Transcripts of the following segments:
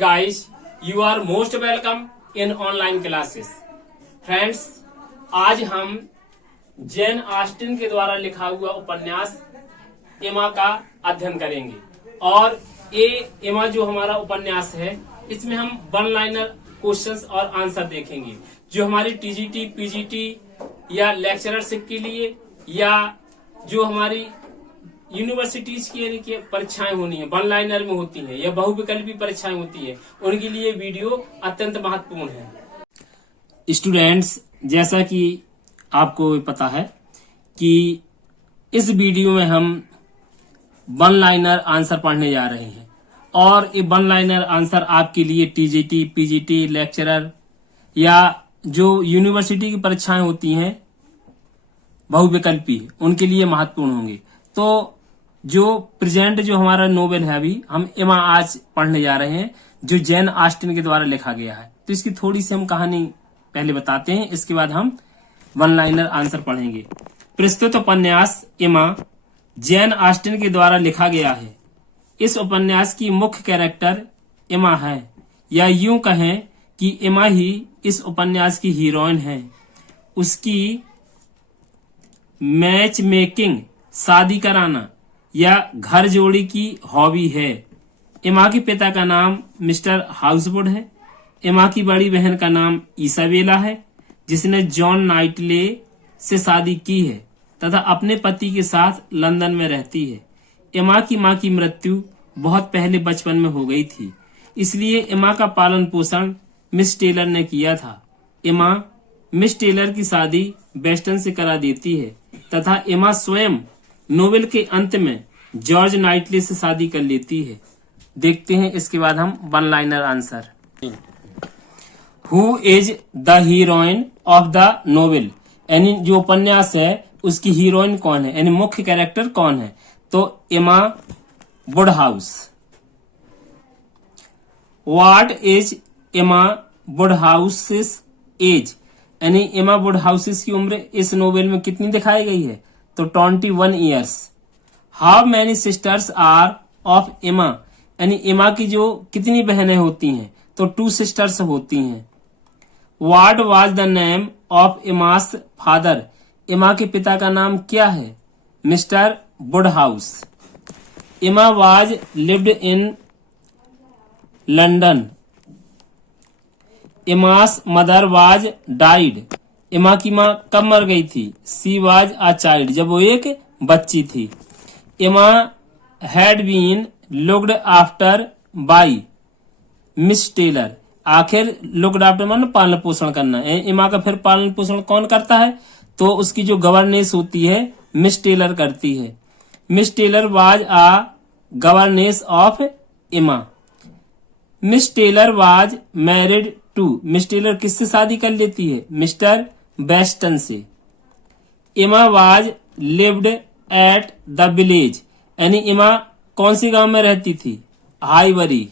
guys, you are most welcome in online classes. Friends, आज हम Jane Austen के द्वारा लिखा हुआ उपन्यास एमा का अध्ययन करेंगे और ये एमा जो हमारा उपन्यास है इसमें हम वन लाइनर क्वेश्चंस और आंसर देखेंगे जो हमारी टीजीटी, पीजीटी या लेक्चररशिप के लिए या जो हमारी यूनिवर्सिटीज की परीक्षाएं होनी है वन लाइनर में होती हैं या बहुविकल्पी परीक्षाएं होती है उनके लिए वीडियो अत्यंत महत्वपूर्ण है। स्टूडेंट्स, जैसा कि आपको पता है कि इस वीडियो में हम वन लाइनर आंसर पढ़ने जा रहे हैं और ये वन लाइनर आंसर आपके लिए टीजीटी, पीजीटी, लेक्चरर या जो यूनिवर्सिटी की परीक्षाएं होती हैं बहुविकल्पी उनके लिए महत्वपूर्ण होंगे। तो जो प्रेजेंट जो हमारा नोवेल है अभी हम एमा आज पढ़ने जा रहे हैं जो जेन ऑस्टिन के द्वारा लिखा गया है। तो इसकी थोड़ी सी हम कहानी पहले बताते हैं, इसके बाद हम वन लाइनर आंसर पढ़ेंगे। प्रस्तुत उपन्यास एमा जेन ऑस्टिन के द्वारा लिखा गया है। इस उपन्यास की मुख्य कैरेक्टर एमा है या यूं कहें कि एमा ही इस उपन्यास की हीरोइन है। उसकी मैच मेकिंग, शादी कराना या घर जोड़ी की हॉबी है। एमा के पिता का नाम मिस्टर हाउसवुड है। एमा की बड़ी बहन का नाम इसाबेला है जिसने जॉन नाइटले से शादी की है तथा अपने पति के साथ लंदन में रहती है। एमा की मां की मृत्यु बहुत पहले बचपन में हो गई थी, इसलिए एमा का पालन पोषण मिस टेलर ने किया था। एमा मिस टेलर की शादी बेस्टन से करा देती है तथा एमा स्वयं नोवेल के अंत में जॉर्ज नाइटले से शादी कर लेती है। देखते हैं इसके बाद हम one liner answer. Who is the heroine of the novel, यानी जो उपन्यास है उसकी हीरोइन कौन है, यानी मुख्य कैरेक्टर कौन है। तो एमा वुडहाउस। व्हाट इज एमा वुडहाउसेस एज, यानी एमा वुडहाउसेस की उम्र इस नोवेल में कितनी दिखाई गई है। तो 21 years. How many sisters are of Emma, यानी एमा की जो कितनी बहनें होती हैं तो 2 सिस्टर्स होती हैं। What was the name of Emma's father, Emma के पिता का नाम क्या है, mister Woodhouse. Emma was lived in London. Emma's mother was died, Emma की मां कब मर गई थी। सी वाज अ चाइल्ड, जब वो एक बच्ची थी। Emma had been looked after by Miss Taylor, आखिर लुक्ड आफ्टर माने पालन पोषण करना। एमा का फिर पालन पोषण कौन करता है, तो उसकी जो गवर्नेस होती है मिस टेलर करती है। Miss Taylor was a governess of Emma. Miss Taylor was married to, miss Taylor किससे शादी कर लेती है, मिस्टर बेस्टन से। Emma was lived at the village, यानी एमा कौन सी गांव में रहती थी, Highbury.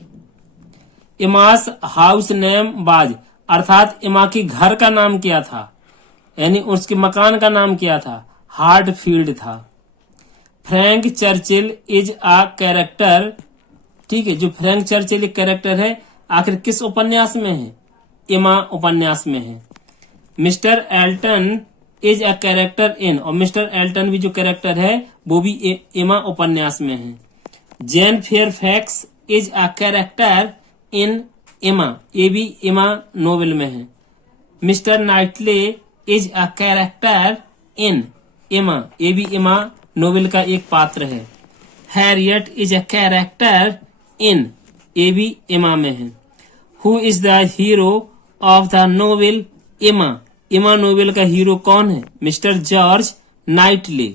Emma's house name was, अर्थात एमा के घर का नाम क्या था, यानी उसके मकान का नाम क्या था, हार्टफील्ड था। Frank Churchill is a character, ठीक है, जो फ्रैंक चर्चिल एक कैरेक्टर है आखिर किस उपन्यास में है, एमा उपन्यास में है। Mr Elton is a character in, और मिस्टर एल्टन भी जो कैरेक्टर है वो भी एमा उपन्यास में है। Jane Fairfax is a character in Emma, ये भी एमा नोवेल में है। Mister Knightley is a character in Emma, ये भी एमा नोवेल का एक पात्र है। Harriet is a character in, ये भी एमा में है। Who is the hero of the novel Emma, Emma novel का हीरो कौन है, mister George Knightley.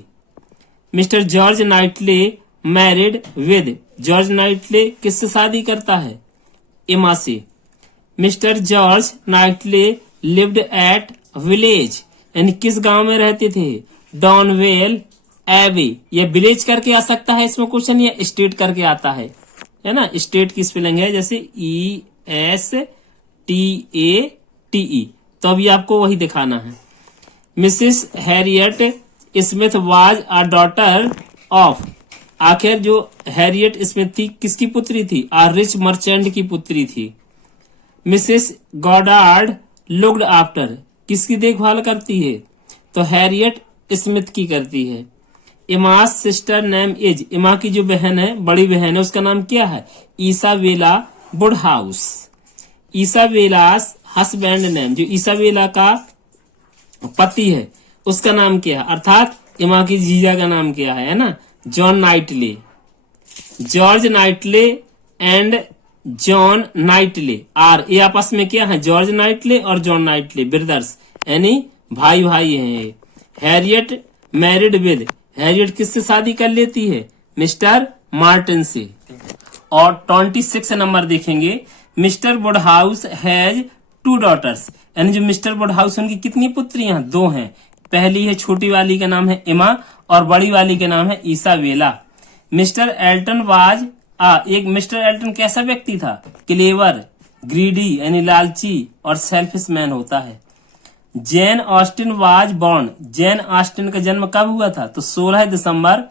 Mister George Knightley married with, George Knightley किससे शादी करता है, एमा से। Mister George Knightley lived at village, यानी किस गांव में रहते थे, डॉनवेल एबे। ये विलेज करके आ सकता है इसमें क्वेश्चन या स्टेट करके आता है ना, स्टेट की स्पेलिंग है जैसे ESTATE, तो अभी आपको वही दिखाना है। Mrs Harriet Smith was a daughter of, आखिर जो हैरियट स्मिथ थी किसकी पुत्री थी? आ रिच मर्चेंट की पुत्री थी। मिसेस गॉडार्ड लुक्ड आफ्टर, किसकी देखभाल करती है? तो हैरियट स्मिथ की करती है। इमास सिस्टर नेम इज, इमा की जो बहन है, बड़ी बहन है, उसका नाम क्या है? Isabella Woodhouse. Isabella's husband name, जो इसाबेला का पति है उसका नाम क्या है? अर्थात इमा की जीजा का नाम क्या है ना? John Knightley. George Knightley and John Knightley are, ये आपस में क्या है? जॉर्ज नाइटले और जॉन नाइटले ब्रदर्स, यानी भाई भाई हैं। हैरियट मैरिड विद, हैरियट किससे शादी कर लेती है? मिस्टर मार्टिन से। और 26 नंबर देखेंगे, मिस्टर वुडहाउस हैज 2 डॉटर्स, यानी जो मिस्टर वुडहाउस उनकी कितनी पुत्रियां? 2 हैं। पहली है, छोटी वाली का नाम है इमा और बड़ी वाली का नाम है इसाबेला। मिस्टर एल्टन वाज एक मिस्टर एल्टन कैसा व्यक्ति था? क्लेवर, ग्रीडी यानी लालची और सेल्फिश मैन होता है। Jain Austen was born, Jain Austin का जन्म कब हुआ था? तो 16 दिसंबर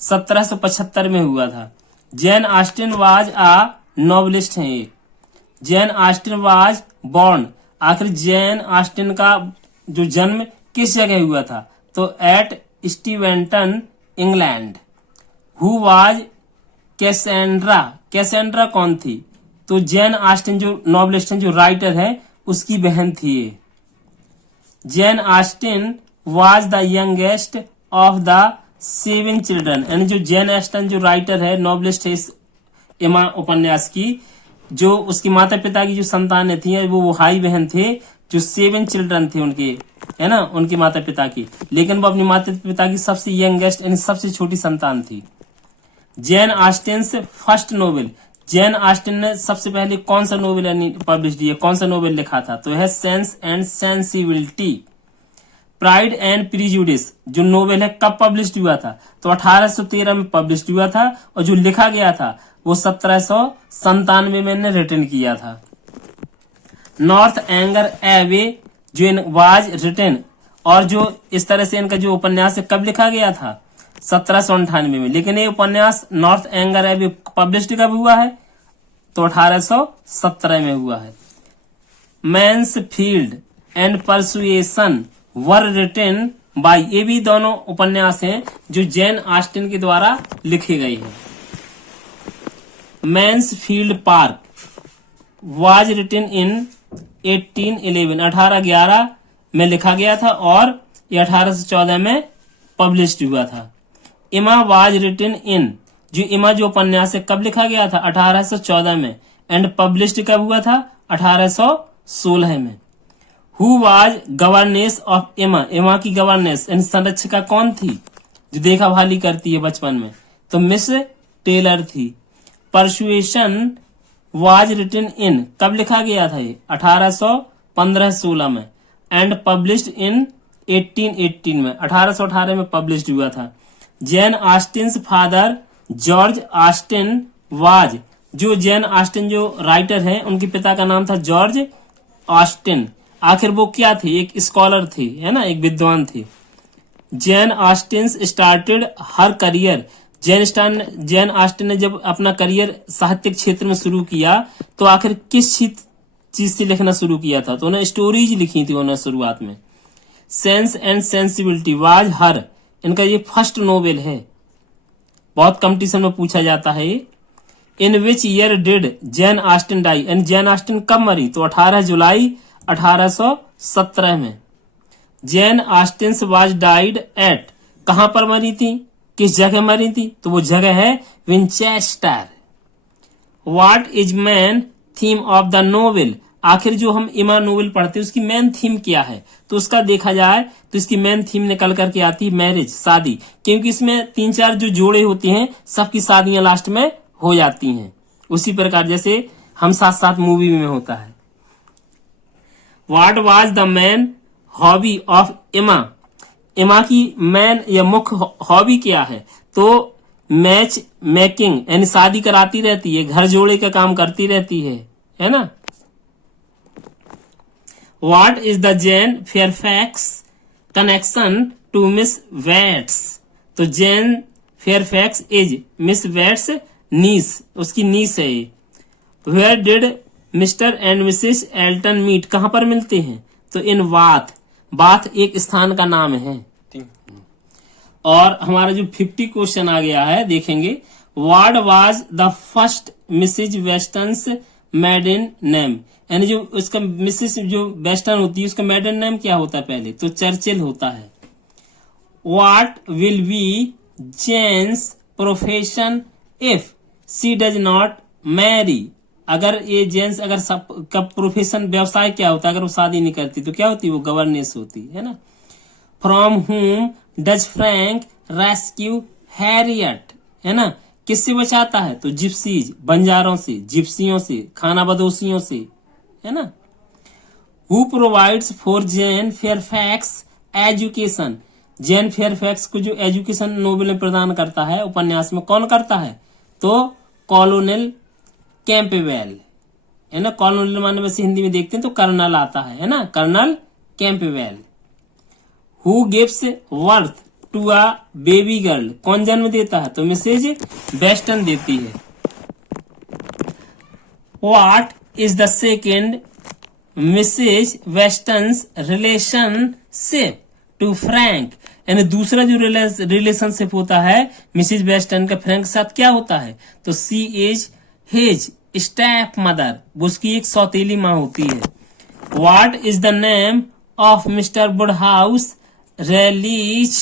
1775 में हुआ था। जैन ऑस्टिन वाज नॉवलिस्ट हैं एक। जैन ऑस्टिन वाज बॉर्न, आखिर जैन ऑस्टिन का जो जन्म किस जगह हुआ था? तो at Steventon England. Who was Cassandra, Cassandra कौन थी? तो जैन ऑस्टिन जो नॉवलिस्ट हैं, जो राइटर है, उसकी बहन थी ये। Jain Austen was the youngest of the 7 children, यानी जो जैन ऑस्टिन जो राइटर है, नॉवलिस्ट है इस एमा उपन्यास की, जो उसकी माता पिता की जो संतानें थी वो भाई बहन थे, जो 7 चिल्ड्रन थे उनके, है ना, उनके माता पिता की, लेकिन वो अपनी माता पिता की सबसे यंगेस्ट यानी सबसे छोटी संतान थी। Jain Austin first novel, Jain Austin ने सबसे पहले कौन सा नोवेल यानी पब्लिश किया, कौन सा नोवेल लिखा था? तो है sense and sensibility. Pride and prejudice जो नोवेल है कब पब्लिश हुआ था? तो 1813 में पब्लिश हुआ था, और जो लिखा गया था वो 1797 में ने रिटन किया था। नॉर्थ एंगर एवे जो वाज रिटन, और जो इस तरह से इनका जो उपन्यास है कब लिखा गया था? 1798 में, लेकिन ये उपन्यास नॉर्थ एंगर एवे पब्लिश कब हुआ है? तो 1817 में हुआ है। Mansfield and persuasion were written by, ये भी दोनों उपन्यास हैं जो जैन ऑस्टिन के द्वारा लिखे गए हैं। Mansfield park was written in 1811, 1811 में लिखा गया था, और ये 1814 में पब्लिश हुआ था। इमा वाज रिटन इन, जो इमा जो उपन्यास है कब लिखा गया था? 1814 में, एंड पब्लिश्ड कब हुआ था? 1816 में। हु वाज गवर्नेस ऑफ इमा, इमा की गवर्नेस यानी संरक्षिका कौन थी? जो देखा भाली करती है बचपन में, तो मिस टेलर थी। परसुएशन वाज रिटन इन, कब लिखा गया था ये? 1815-16 में, एंड पब्लिश्ड इन 1818 में, 1818 में पब्लिश्ड हुआ था। Jain Austin father George Austin was, जो जैन ऑस्टिन जो राइटर हैं उनके पिता का नाम था जॉर्ज ऑस्टिन। आखिर वो क्या थे? एक स्कॉलर थे, है ना, एक विद्वान थे। Jain Austin started her career, Jain Austin ने जब अपना करियर साहित्यिक क्षेत्र में शुरू किया तो आखिर किस चीज से लिखना शुरू किया था? तो उन्हें स्टोरीज लिखी थी उन्होंने शुरुआत में। Sense and sensibility was her, इनका ये फर्स्ट नोवेल है, बहुत कंपटीशन में पूछा जाता है। In which year did Jane Austen die, and Jane Austen कब मरी? तो 18 जुलाई 1817 में। Jane Austen was died at, कहां पर मरी थी, किस जगह मरी थी? तो वो जगह है Winchester. What is main theme of the novel, आखिर जो हम इमा नोवेल पढ़ते हैं उसकी मेन थीम क्या है? तो उसका देखा जाए तो इसकी मेन थीम निकल करके आती है मैरिज, शादी, क्योंकि इसमें 3-4 जो जोड़े होते हैं सबकी शादियां लास्ट में हो जाती हैं, उसी प्रकार जैसे हम साथ साथ मूवी में होता है। What was the main hobby of इमा, इमा की मेन या मुख्य हॉबी क्या है? तो मैच मेकिंग यानी शादी कराती रहती है, घर जोड़े का काम करती रहती है ना। What is the Jane Fairfax connection to miss Bates, तो Jane Fairfax is miss Bates niece, उसकी नीस है ये। Where did mister and missus Elton meet, कहां पर मिलते हैं? तो इन बाथ, बाथ एक स्थान का नाम है। और हमारा जो 50 क्वेश्चन आ गया है देखेंगे। What was the first Mrs Weston's maiden name, यानी जो उसका मिसेस जो वेस्टर्न होती है उसका मैडन नेम क्या होता है पहले? तो चर्चिल होता है। What will be Jane's profession if she does not marry, अगर ये जेन्स अगर सब का प्रोफेशन व्यवसाय क्या होता है अगर वो शादी नहीं करती तो क्या होती? वो गवर्नेंस होती है ना। फ्रॉम हुम डज फ्रैंक रेस्क्यू हैरियट, है ना, किससे बचाता है? तो जिप्सीज, बंजारों से, जिप्सियों से, खाना बदोशियों से, है ना। Who provides for Jain Fairfax education, Jain Fairfax को जो एजुकेशन नोबेल प्रदान करता है उपन्यास में कौन करता है? तो कॉलोनेल कैंपबेल, है ना। कॉलोनेल माने वैसे हिंदी में देखते हैं तो कर्नल आता है ना, colonel Campbell. Who gives birth to a baby girl, कौन जन्म देता है? तो मिसेज वेस्टन देती है। What is the second Mrs Weston's relationship to Frank, यानी दूसरा जो रिलेशनशिप होता है मिसेज वेस्टन का फ्रैंक के साथ क्या होता है? तो she is his step mother, उसकी एक सौतेली माँ होती है। What is the name of Mr Woodhouse relies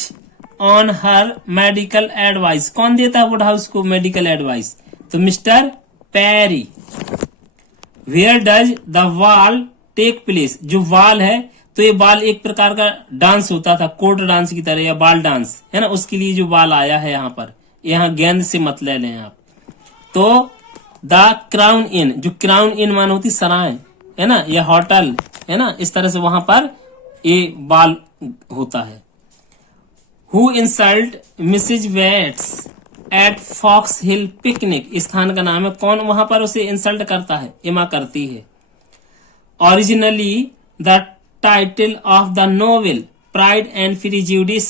on her medical advice, कौन देता है वुडहाउस को मेडिकल एडवाइस? तो Mr Perry. Where does the ball take place, जो वाल है तो ये बाल एक प्रकार का डांस होता था कोर्ट डांस की तरह या बाल डांस, है ना, उसके लिए जो बाल आया है यहाँ पर, यहाँ गेंद से मत ले लें आप। तो द क्राउन इन, जो क्राउन इन मान होती सराय, है ना, या होटल, है ना, इस तरह से वहां पर ये बाल होता है। Who insult Mrs Bates at Box Hill picnic, स्थान का नाम है, कौन वहां पर उसे इंसल्ट करता है? एमा करती है। Originally the title of the novel pride and prejudice,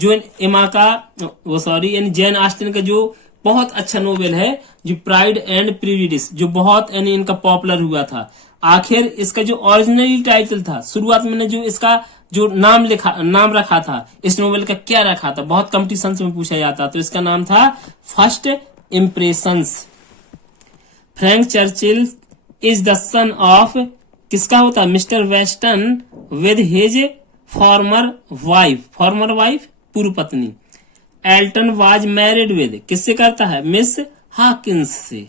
जो एमा का वो सॉरी यानी जैन ऑस्टिन का जो बहुत अच्छा नोवेल है जो प्राइड एंड प्रेजुडिस, जो बहुत यानी इनका पॉपुलर हुआ था। आखिर इसका जो ओरिजिनली टाइटल था, शुरुआत में जो इसका जो नाम रखा था इस नोवेल का क्या रखा था? बहुत कंपटीशन में पूछा जाता, तो इसका नाम था first impressions. Frank Churchill is the son of, किसका होता है? Mister western with his farmer wife पूर्व पत्नी। एल्टन वाज मैरिड विद, किससे करता है? मिस हाकिंस से।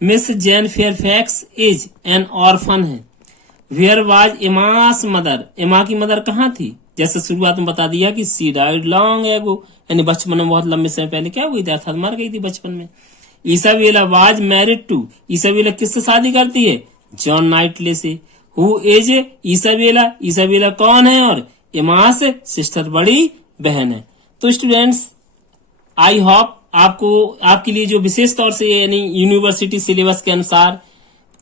Miss Jain Fairfax is an orphan है। वेयर वाज एमास मदर, एमा की मदर कहाँ थी? जैसे शुरुआत में बता दिया कि सी डाइड लॉन्ग एगो, यानी बचपन में बहुत लंबे समय पहले क्या हुई थी? अर्थात मर गई थी बचपन में। Isabella was married to, Isabella किससे शादी करती है? जॉन नाइटले से। हु इज इसाबेला, इसाबेला कौन है? और एमास सिस्टर, बड़ी बहन है। तो स्टूडेंट्स आई होप आपको आपके लिए जो विशेष तौर से यानी यूनिवर्सिटी सिलेबस के अनुसार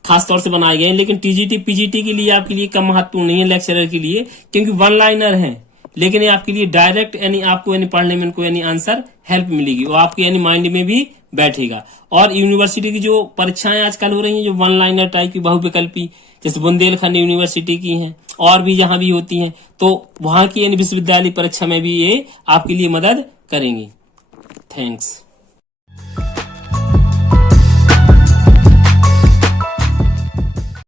खास तौर से बनाए गए हैं, लेकिन टीजीटी पीजीटी के लिए आपके लिए कम महत्वपूर्ण नहीं है लेक्चरर के लिए, क्योंकि वन लाइनर है, लेकिन ये आपके लिए डायरेक्ट यानी आपको यानी पढ़ने में इनको यानी आंसर हेल्प मिलेगी और आपके यानी माइंड में भी बैठेगा। और यूनिवर्सिटी की जो परीक्षाएं आजकल हो रही हैं जो वन लाइनर टाइप की बहुविकल्पी, जैसे बुंदेलखंड यूनिवर्सिटी की हैं और भी जहां भी होती हैं, तो वहां की यानी विश्वविद्यालय परीक्षा में भी ये आपके लिए मदद करेंगी। थैंक्स।